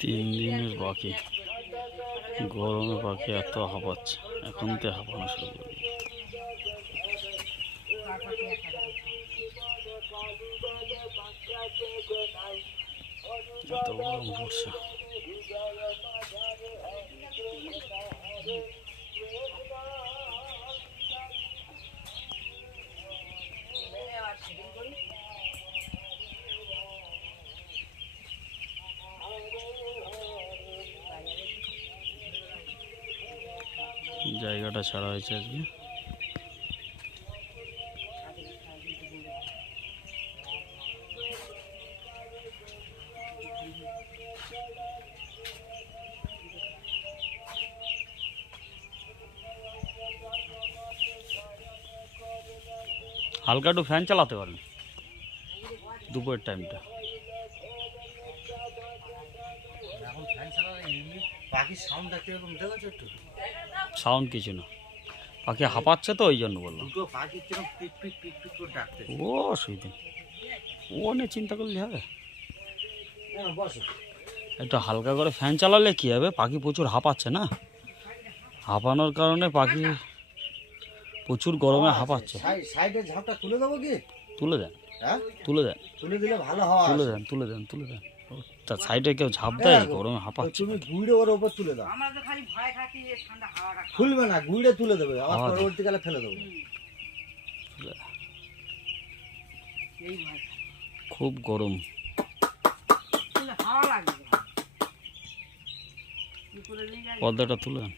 তিন দিনের বাকি, গরমে পাখি এত হাঁপাচ্ছে, এখন তো হাঁপানো শুরু করে দিয়েছে। এত গরম পড়ছে। জায়গাটা ছাড়া হয়েছে আজকে। হালকা একটু ফ্যান চালাতে পারেন দুপুরের টাইমটা। সাউন্ড কিছু না, পাখি হাঁপাচ্ছে তো ওই জন্য বললাম। ও অসুবিধা, ও নিয়ে চিন্তা করলে হবে। একটু হালকা করে ফ্যান চালালে কি হবে, পাখি প্রচুর হাঁপাচ্ছে না, হাঁপানোর কারণে পাখি প্রচুর গরমে হাঁপাচ্ছে। সাইডের ঝাপটা তুলে দেবো কি? তুলে দেন, হ্যাঁ তুলে দেন, তুলে দিলে ভালো হয়। তুলে দেন, তুলে দেন, তুলে দেন। তার সাইডে কেউ ঝাঁপ দেয়, গরমে হাঁপাচ্ছে। তুমি ঘুরে ওর উপর তুলে দাও। খুলবে না, ঘুরে তুলে দেবে, আবার পরবর্তীকালে ফেলে দেবো। খুব গরম। পর্দাটা তুলে দেন।